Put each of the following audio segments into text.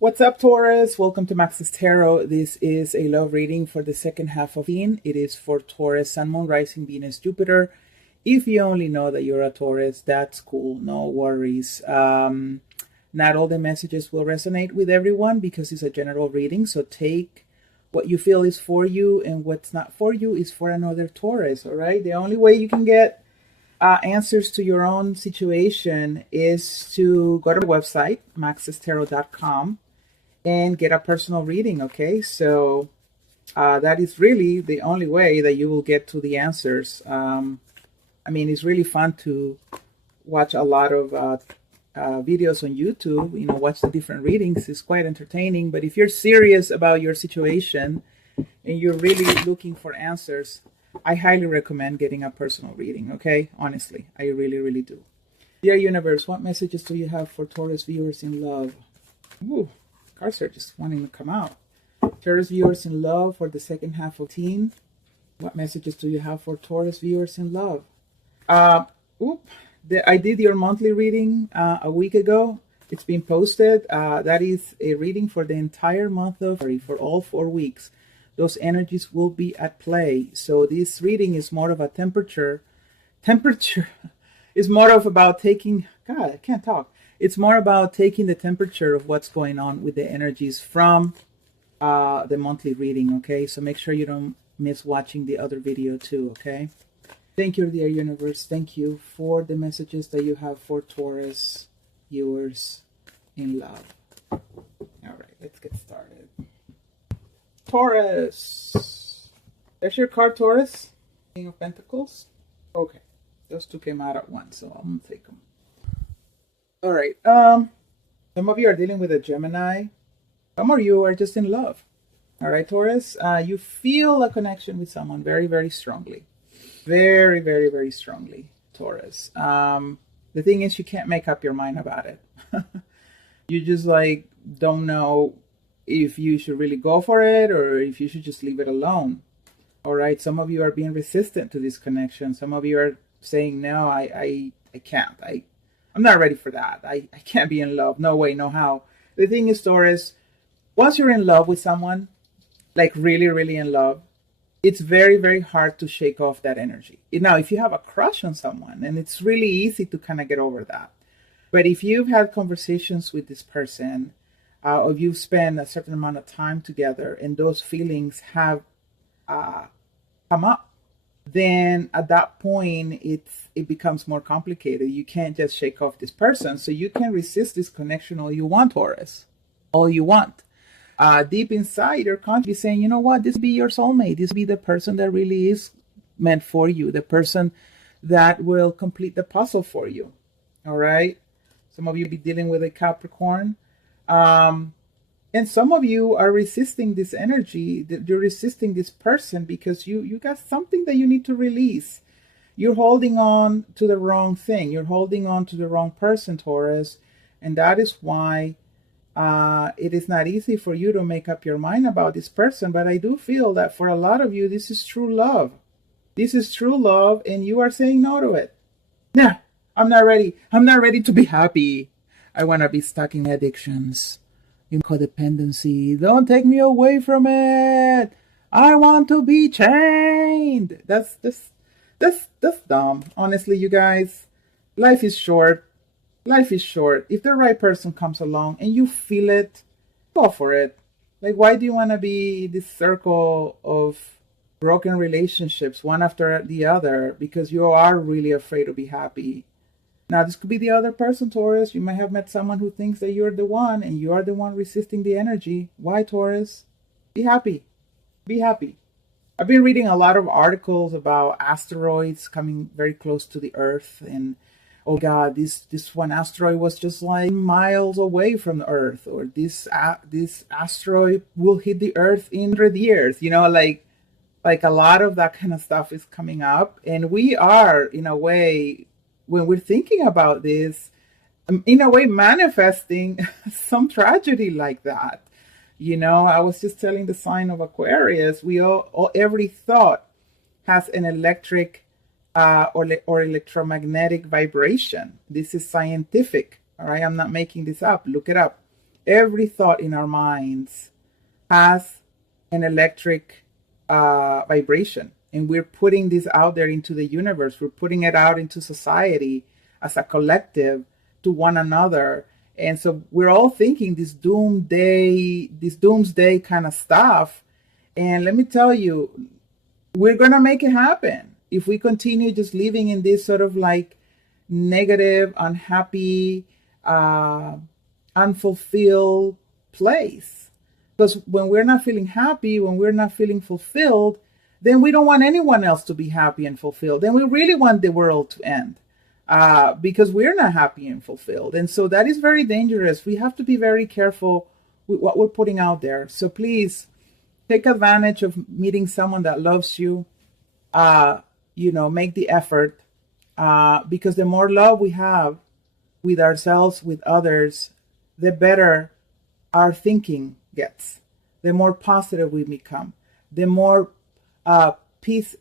What's up, Taurus? Welcome to Max's Tarot. This is a love reading for the second half of It is for Taurus, Sun, Moon, Rising, Venus, Jupiter. If you only know that you're a Taurus, that's cool. No worries. Not all the messages will resonate with everyone because it's a general reading. So take what you feel is for you, and what's not for you is for another Taurus. All right. The only way you can get answers to your own situation is to go to the website, maxestarot.com, and get a personal reading. Okay, so that is really the only way that you will get to the answers. I mean, it's really fun to watch a lot of videos on YouTube, watch the different readings. It's quite entertaining. But if you're serious about your situation and you're really looking for answers, I highly recommend getting a personal reading. Okay, honestly, I really, really do. Dear Universe, what messages do you have for Taurus viewers in love? Ooh, cards are just wanting to come out. Taurus viewers in love for the second half of teen. What messages do you have for Taurus viewers in love? I did your monthly reading a week ago. It's been posted. That is a reading for the entire month of February, for all 4 weeks. Those energies will be at play. So this reading is more of a temperature is more of about taking, God, I can't talk. It's more about taking the temperature of what's going on with the energies from the monthly reading, okay? So make sure you don't miss watching the other video too, okay? Thank you, dear Universe. Thank you for the messages that you have for Taurus viewers in love. All right, let's get started. Taurus. There's your card, Taurus. King of Pentacles. Okay, those two came out at once, so I'm going to take them. All right. Some of you are dealing with a Gemini. Some of you are just in love. All right, Taurus. You feel a connection with someone very, very strongly. Very, very, very strongly, Taurus. The thing is, you can't make up your mind about it. You just don't know if you should really go for it or if you should just leave it alone. All right. Some of you are being resistant to this connection. Some of you are saying, no, I can't. I'm not ready for that. I can't be in love. No way, no how. The thing is, Taurus, once you're in love with someone, like really, really in love, it's very, very hard to shake off that energy. Now, if you have a crush on someone, and it's really easy to kind of get over that. But if you've had conversations with this person, or you've spent a certain amount of time together, and those feelings have come up, then at that point, it becomes more complicated. You can't just shake off this person. So you can resist this connection all you want, Taurus. All you want. Deep inside, you're constantly saying, you know what, this be your soulmate. This be the person that really is meant for you. The person that will complete the puzzle for you. All right. Some of you be dealing with a Capricorn. And some of you are resisting this energy. You're resisting this person because you got something that you need to release. You're holding on to the wrong thing. You're holding on to the wrong person, Taurus. And that is why it is not easy for you to make up your mind about this person. But I do feel that for a lot of you, this is true love. This is true love, and you are saying no to it. Nah, I'm not ready. I'm not ready to be happy. I want to be stuck in addictions. In codependency. Don't take me away from it. I want to be chained. That's dumb. Honestly, you guys, life is short. Life is short. If the right person comes along and you feel it, go for it. Like, why do you want to be this circle of broken relationships, one after the other, because you are really afraid to be happy? Now, this could be the other person, Taurus. You might have met someone who thinks that you're the one, and you are the one resisting the energy. Why, Taurus? Be happy. Be happy. I've been reading a lot of articles about asteroids coming very close to the Earth, and oh God, this one asteroid was just like miles away from the Earth, or this asteroid will hit the Earth in 100 years. Like a lot of that kind of stuff is coming up, and we are, in a way, when we're thinking about this, in a way, manifesting some tragedy like that. I was just telling the sign of Aquarius, every thought has an electric or electromagnetic vibration. This is scientific. All right, I'm not making this up. Look it up. Every thought in our minds has an electric vibration, and we're putting this out there into the universe. We're putting it out into society as a collective to one another. And so we're all thinking this doomsday kind of stuff. And let me tell you, we're going to make it happen if we continue just living in this sort of like negative, unhappy, unfulfilled place. Because when we're not feeling happy, when we're not feeling fulfilled, then we don't want anyone else to be happy and fulfilled. Then we really want the world to end because we're not happy and fulfilled. And so that is very dangerous. We have to be very careful with what we're putting out there. So please take advantage of meeting someone that loves you. Make the effort because the more love we have with ourselves, with others, the better our thinking gets, the more positive we become, the more peace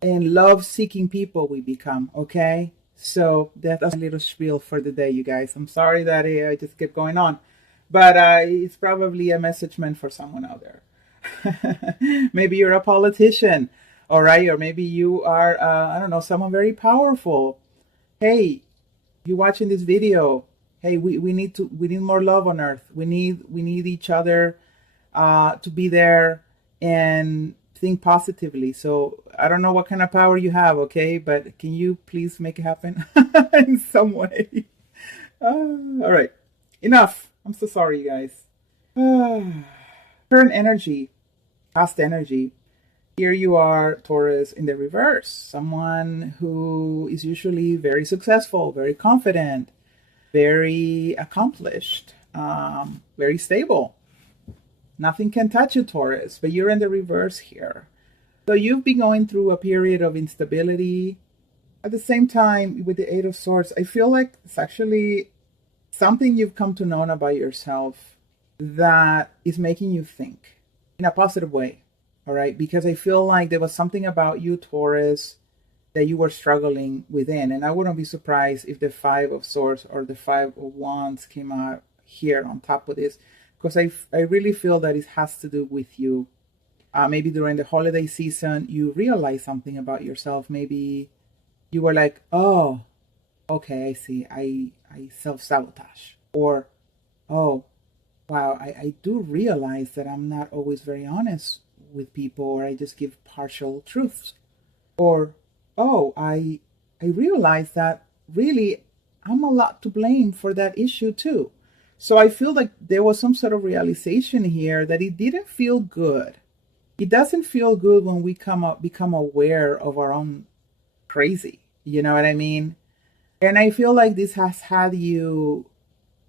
and love-seeking people we become, okay? So that's a little spiel for the day, you guys. I'm sorry that I just kept going on, but it's probably a message meant for someone out there. Maybe you're a politician, all right? Or maybe you are, I don't know, someone very powerful. Hey, you're watching this video. Hey, we need more love on earth. We need each other to be there and think positively. So I don't know what kind of power you have, okay? But can you please make it happen in some way? All right, enough. I'm so sorry, you guys. Current energy, past energy. Here you are, Taurus, in the reverse. Someone who is usually very successful, very confident, very accomplished, very stable. Nothing can touch you, Taurus, but you're in the reverse here. So you've been going through a period of instability. At the same time, with the Eight of Swords, I feel like it's actually something you've come to know about yourself that is making you think in a positive way, all right? Because I feel like there was something about you, Taurus, that you were struggling within. And I wouldn't be surprised if the Five of Swords or the Five of Wands came out here on top of this, because I really feel that it has to do with you. Maybe during the holiday season, you realized something about yourself. Maybe you were like, oh, okay, I see. I self-sabotage. Or, oh, wow, I do realize that I'm not always very honest with people, or I just give partial truths. Or, oh, I realize that really I'm a lot to blame for that issue too. So I feel like there was some sort of realization here that it didn't feel good. It doesn't feel good when we become aware of our own crazy. You know what I mean? And I feel like this has had you,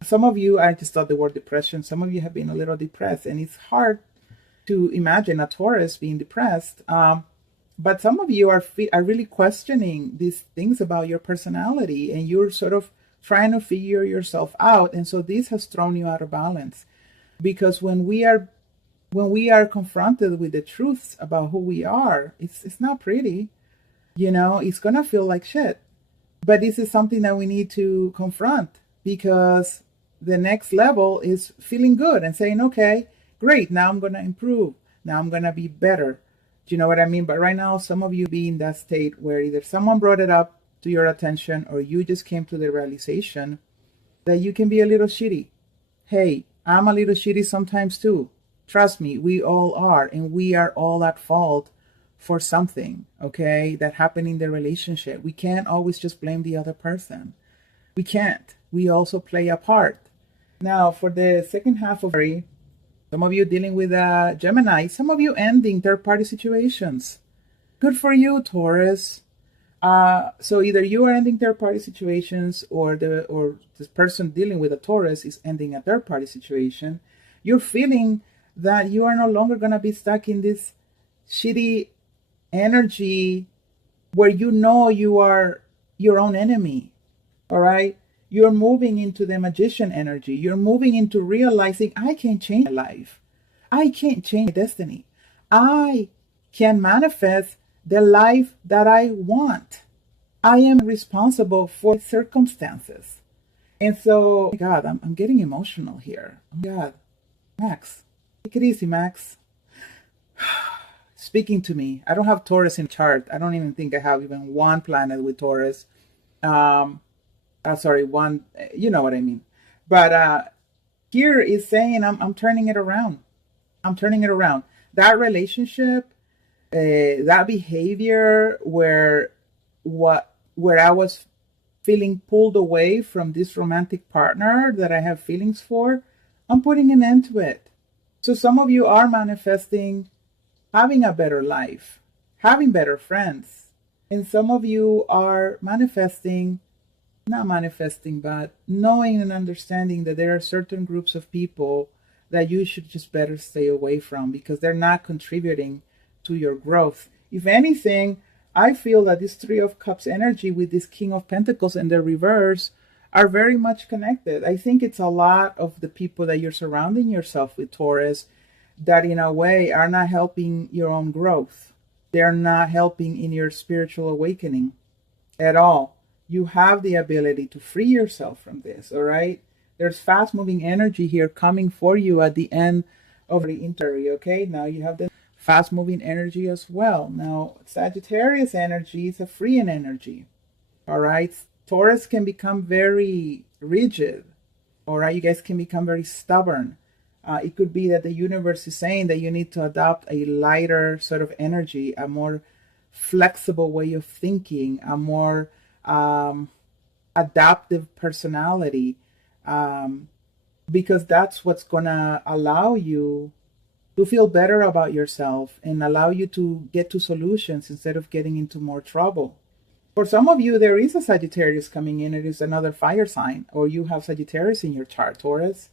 some of you, I just thought the word depression, some of you have been a little depressed, and it's hard to imagine a Taurus being depressed. But some of you are really questioning these things about your personality, and you're sort of trying to figure yourself out. And so this has thrown you out of balance, because when we are confronted with the truths about who we are, it's not pretty. You know, it's gonna feel like shit. But this is something that we need to confront, because the next level is feeling good and saying, okay, great, now I'm gonna improve. Now I'm gonna be better. Do you know what I mean? But right now, some of you be in that state where either someone brought it up to your attention, or you just came to the realization that you can be a little shitty. Hey, I'm a little shitty sometimes too. Trust me, we all are, and we are all at fault for something, okay, that happened in the relationship. We can't always just blame the other person. We can't. We also play a part. Now, for the second half of February, some of you dealing with Gemini, some of you ending third-party situations. Good for you, Taurus. So either you are ending third-party situations, or this person dealing with a Taurus is ending a third-party situation. You're feeling that you are no longer going to be stuck in this shitty energy where you know you are your own enemy, all right? You're moving into the magician energy. You're moving into realizing, I can change my life. I can't change my destiny. I can manifest the life that I want. I am responsible for circumstances. And so, oh my God, I'm getting emotional here. Oh my God, Max, take it easy, Max. Speaking to me. I don't have Taurus in chart. I don't even think I have even one planet with Taurus. Um, sorry, one, you know what I mean. But here is saying I'm turning it around. I'm turning it around. That relationship, that behavior where I was feeling pulled away from this romantic partner that I have feelings for, I'm putting an end to it. So some of you are manifesting having a better life, having better friends. And some of you are manifesting, not manifesting, but knowing and understanding that there are certain groups of people that you should just better stay away from because they're not contributing to your growth. If anything, I feel that this Three of Cups energy with this King of Pentacles and the reverse are very much connected. I think it's a lot of the people that you're surrounding yourself with, Taurus, that in a way are not helping your own growth. They're not helping in your spiritual awakening at all. You have the ability to free yourself from this, all right? There's fast moving energy here coming for you at the end of the interview, okay? Now you have the fast moving energy as well. Now, Sagittarius energy is a freeing energy, all right? Taurus can become very rigid, all right? You guys can become very stubborn. It could be that the universe is saying that you need to adopt a lighter sort of energy, a more flexible way of thinking, a more adaptive personality, because that's what's going to allow you to feel better about yourself and allow you to get to solutions instead of getting into more trouble. For some of you, there is a Sagittarius coming in. It is another fire sign, or you have Sagittarius in your chart, Taurus.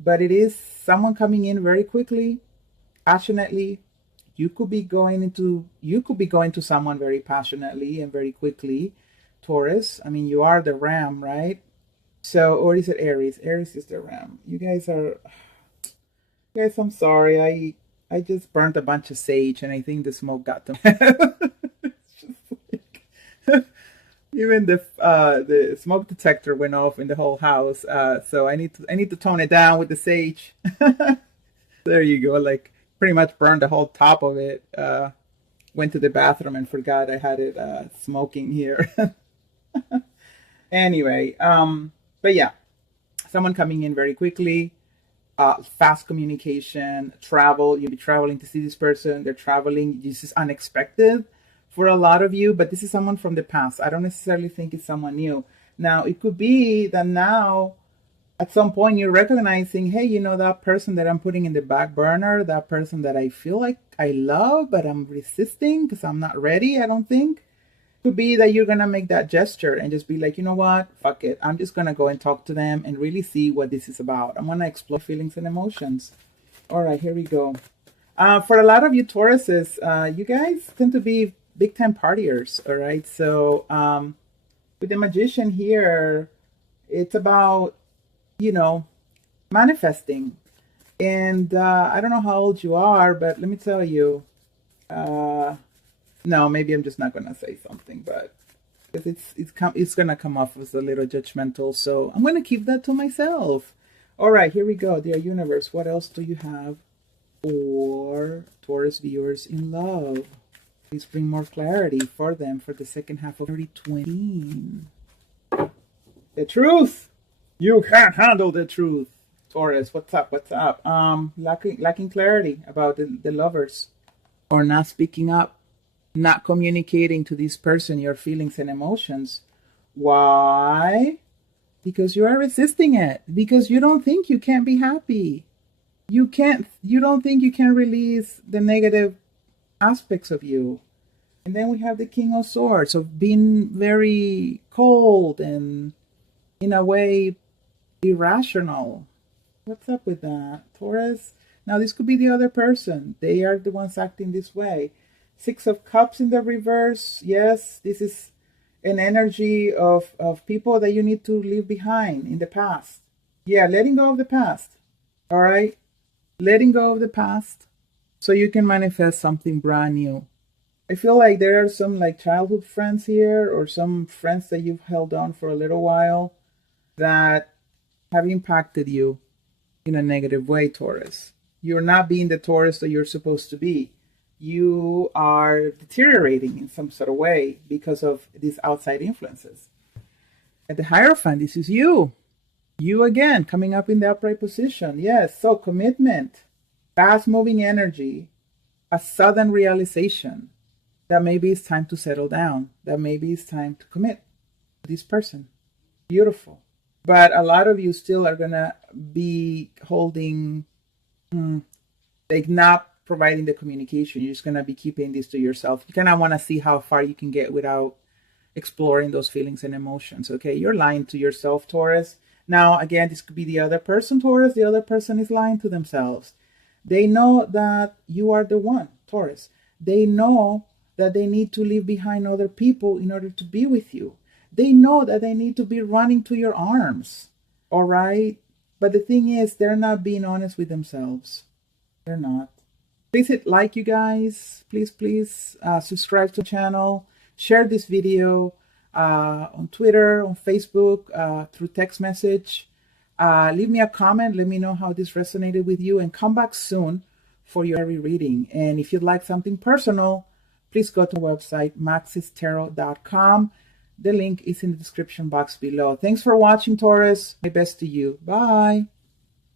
But it is someone coming in very quickly, passionately. You could be going to someone very passionately and very quickly, Taurus. I mean, you are the ram, right? So, or is it Aries? Aries is the ram. You guys, I'm sorry. I just burnt a bunch of sage, and I think the smoke got them. It's just like, even the smoke detector went off in the whole house. So I need to tone it down with the sage. There you go. Like pretty much burned the whole top of it. Went to the bathroom and forgot I had it smoking here. Anyway, but yeah, someone coming in very quickly, fast communication, travel. You'll be traveling to see this person. They're traveling. This is unexpected for a lot of you, but this is someone from the past. I don't necessarily think it's someone new. Now, it could be that now at some point you're recognizing, hey, that person that I'm putting in the back burner, that person that I feel like I love, but I'm resisting because I'm not ready, I don't think. Could be that you're going to make that gesture and just be like, you know what, fuck it. I'm just going to go and talk to them and really see what this is about. I'm going to explore feelings and emotions. All right, here we go. For a lot of you Tauruses, you guys tend to be big time partiers, all right? So with the Magician here, it's about, manifesting. And I don't know how old you are, but let me tell you, no, maybe I'm just not going to say something, but it's going to come off as a little judgmental, so I'm going to keep that to myself. All right, here we go. Dear universe, what else do you have for Taurus viewers in love? Please bring more clarity for them for the second half of 2020. The truth. You can't handle the truth. Taurus, what's up? What's up? Lacking clarity about the lovers, or not speaking up, not communicating to this person your feelings and emotions. Why? Because you are resisting it. Because you don't think you can be happy. You don't think you can release the negative aspects of you. And then we have the King of Swords, of being very cold and in a way irrational. What's up with that, Taurus? Now this could be the other person. They are the ones acting this way. Six of Cups in the reverse. Yes, this is an energy of people that you need to leave behind in the past. Yeah, letting go of the past. All right? Letting go of the past so you can manifest something brand new. I feel there are some childhood friends here, or some friends that you've held on for a little while. that have impacted you in a negative way, Taurus. You're not being the Taurus that you're supposed to be. You are deteriorating in some sort of way because of these outside influences. At the Hierophant, this is you. You again, coming up in the upright position. Yes, so commitment, fast-moving energy, a sudden realization that maybe it's time to settle down, that maybe it's time to commit to this person. Beautiful. But a lot of you still are going to be holding, like not providing the communication. You're just going to be keeping this to yourself. You kind of want to see how far you can get without exploring those feelings and emotions. Okay, you're lying to yourself, Taurus. Now, again, this could be the other person, Taurus. The other person is lying to themselves. They know that you are the one, Taurus. They know that they need to leave behind other people in order to be with you. They know that they need to be running to your arms, all right? But the thing is, they're not being honest with themselves. They're not. Please hit like, you guys. Please, subscribe to the channel. Share this video on Twitter, on Facebook, through text message. Leave me a comment. Let me know how this resonated with you. And come back soon for your reading. And if you'd like something personal, please go to the website, maxistarot.com. The link is in the description box below. Thanks for watching, Taurus. My best to you. Bye.